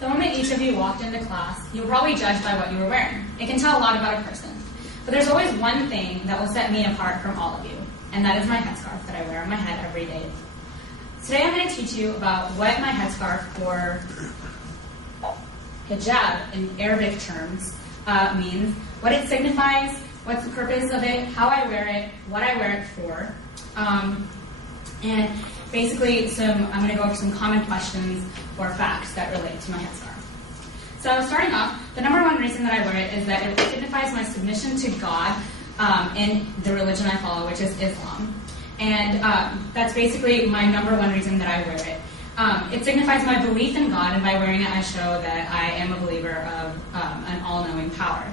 The moment each of you walked into class, you were probably judged by what you were wearing. It can tell a lot about a person. But there's always one thing that will set me apart from all of you, and that is my headscarf that I wear on my head every day. Today I'm going to teach you about what my headscarf, or hijab in Arabic terms, means, what it signifies, what's the purpose of it, how I wear it, what I wear it for, and basically I'm going to go over some common questions or facts that relate to my headscarf. So starting off, the number one reason that I wear it is that it signifies my submission to God in the religion I follow, which is Islam. And that's basically my number one reason that I wear it. It signifies my belief in God, and by wearing it I show that I am a believer of an all-knowing power.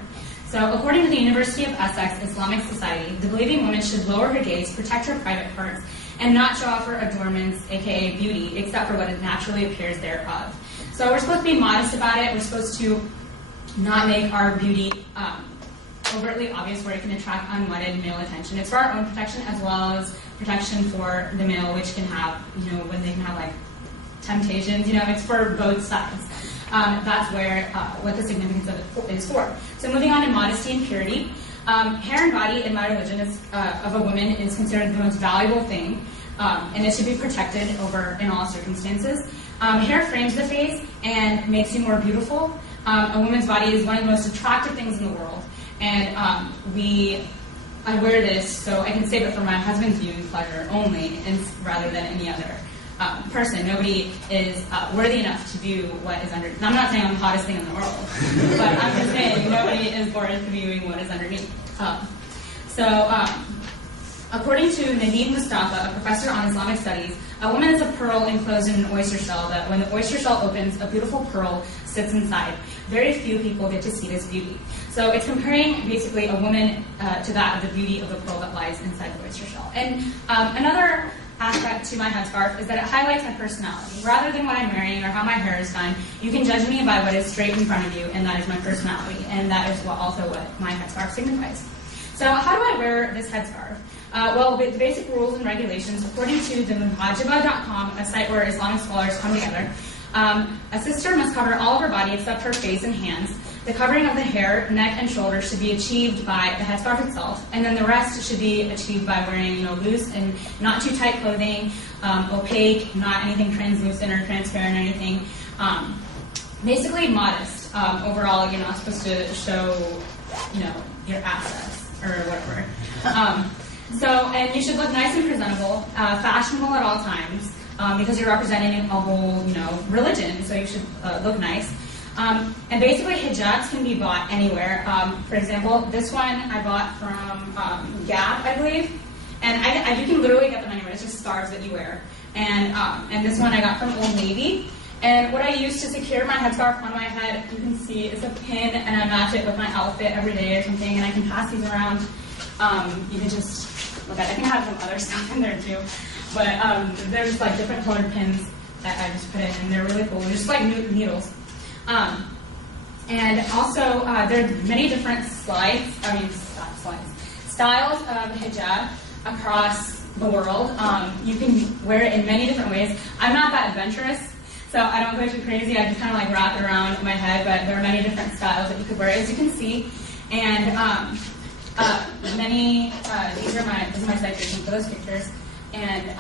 So according to the University of Essex Islamic Society, the believing woman should lower her gaze, protect her private parts, and not show off her adornments, aka beauty, except for what it naturally appears thereof. So we're supposed to be modest about it. We're supposed to not make our beauty overtly obvious where it can attract unwanted male attention. It's for our own protection as well as protection for the male, which can have, when they can have like temptations, it's for both sides. That's where what the significance of it is for. So moving on to modesty and purity. Hair and body in my religion of a woman is considered the most valuable thing, and it should be protected in all circumstances. Hair frames the face and makes you more beautiful. A woman's body is one of the most attractive things in the world, and I wear this so I can save it for my husband's viewing pleasure only, and rather than any other person. Nobody is worthy enough to view what is underneath. I'm not saying I'm the hottest thing in the world, but I'm just saying nobody is worth viewing what is underneath. According to Naheed Mustafa, a professor on Islamic studies, a woman is a pearl enclosed in an oyster shell that when the oyster shell opens, a beautiful pearl sits inside. Very few people get to see this beauty. So it's comparing basically a woman to that of the beauty of the pearl that lies inside the oyster shell. And another aspect to my headscarf is that it highlights my personality. Rather than what I'm wearing or how my hair is done, you can judge me by what is straight in front of you, and that is my personality, and that is also what my headscarf signifies. So how do I wear this headscarf? Well, the basic rules and regulations, according to the Hijab.com, a site where Islamic scholars come together, a sister must cover all of her body except her face and hands. The covering of the hair, neck, and shoulders should be achieved by the headscarf itself, and then the rest should be achieved by wearing, loose and not too tight clothing, opaque, not anything translucent or transparent or anything. Basically modest. Overall, you're not supposed to show, your assets or whatever. And you should look nice and presentable, fashionable at all times, because you're representing a whole, religion, so you should look nice. And basically, hijabs can be bought anywhere. For example, this one I bought from Gap, I believe, and you can literally get them anywhere. It's just scarves that you wear. And this one I got from Old Navy. And what I use to secure my headscarf on my head, you can see, is a pin, and I match it with my outfit every day or something, and I can pass these around. You can just look at it. I can have some other stuff in there too. But they're just like different colored pins that I just put in, and they're really cool. They're just like needles. And also, there are many different styles of hijab across the world. You can wear it in many different ways. I'm not that adventurous, so I don't go too crazy. I just kind of like wrap it around my head, but there are many different styles that you could wear, as you can see. And this is my citation for those pictures. And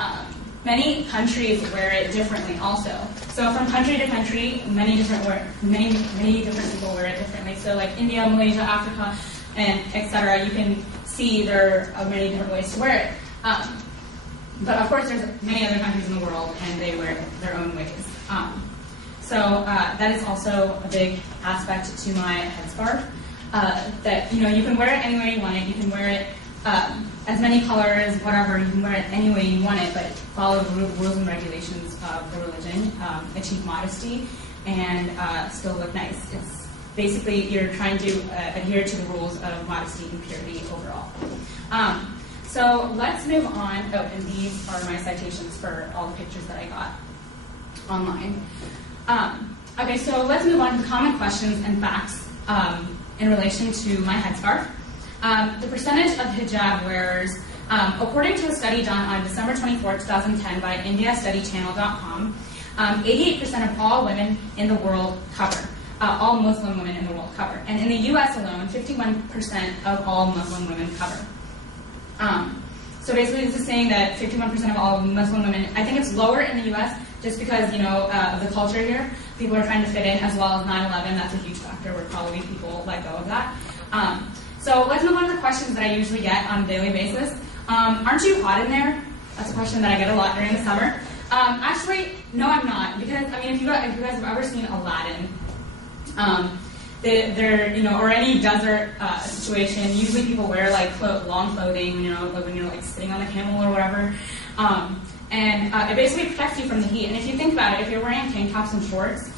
many countries wear it differently also. So from country to country, many different people wear it differently. So like India, Malaysia, Africa, and etc. You can see there are many different ways to wear it. But of course, there's many other countries in the world, and they wear it their own ways. That is also a big aspect to my headscarf. That you can wear it any way you want it. You can wear it as many colors, whatever. You can wear it any way you want it, but follow the rules and regulations of the religion. Achieve modesty and still look nice. It's basically you're trying to adhere to the rules of modesty and purity overall. So let's move on. Oh, and these are my citations for all the pictures that I got online. Okay, so let's move on to common questions and facts in relation to my headscarf. The percentage of hijab wearers, according to a study done on December 24, 2010 by IndiaStudyChannel.com, 88% of all women in the world cover. All Muslim women in the world cover. And in the US alone, 51% of all Muslim women cover. So basically this is saying that 51% of all Muslim women, I think it's lower in the US just because, of the culture here. People are trying to fit in, as well as 9/11, that's a huge factor where probably people let go of that. So let's move on to the questions that I usually get on a daily basis. Aren't you hot in there? That's a question that I get a lot during the summer. Actually, no, I'm not, because if you guys have ever seen Aladdin, or any desert situation, usually people wear like long clothing, when you're like sitting on the camel or whatever, and it basically protects you from the heat. And if you think about it, if you're wearing tank tops and shorts,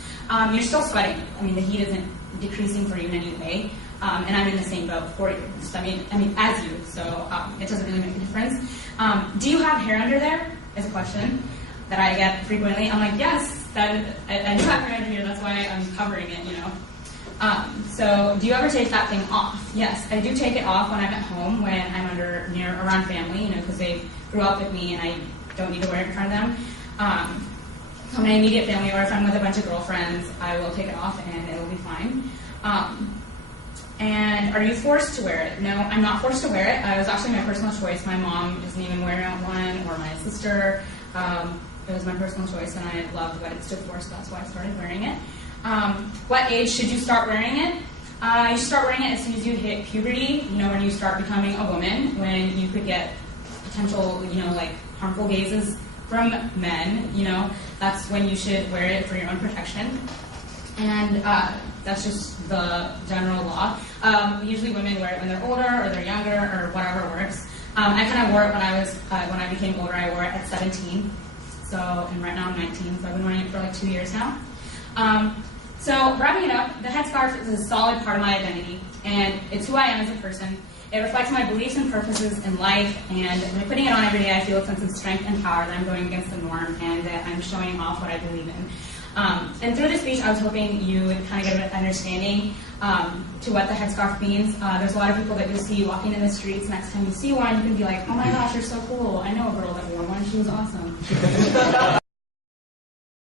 you're still sweating. The heat isn't decreasing for you in any way. And I'm in the same boat for you. So, as you. So it doesn't really make a difference. Do you have hair under there? Is a question that I get frequently. I'm like, yes, I do have hair under here. That's why I'm covering it. So do you ever take that thing off? Yes, I do take it off when I'm at home, when I'm around family, because they grew up with me and I don't need to wear it in front of them. My immediate family, or if I'm with a bunch of girlfriends, I will take it off and it'll be fine. And are you forced to wear it? No, I'm not forced to wear it. It was actually my personal choice. My mom doesn't even wear one, or my sister. It was my personal choice, and I loved what it stood for, so that's why I started wearing it. What age should you start wearing it? You should start wearing it as soon as you hit puberty, when you start becoming a woman, when you could get potential, harmful gazes from men, that's when you should wear it for your own protection. And that's just the general law. Usually women wear it when they're older, or they're younger, or whatever works. I kind of wore it when I became older. I wore it at 17. And right now I'm 19, so I've been wearing it for like 2 years now. So wrapping it up, the headscarf is a solid part of my identity, and it's who I am as a person. It reflects my beliefs and purposes in life, and by putting it on every day, I feel a sense of strength and power that I'm going against the norm, and that I'm showing off what I believe in. And through this speech, I was hoping you would kind of get an understanding to what the headscarf means. There's a lot of people that you'll see walking in the streets. Next time you see one, you can be like, oh my gosh, you're so cool. I know a girl that wore one. She was awesome.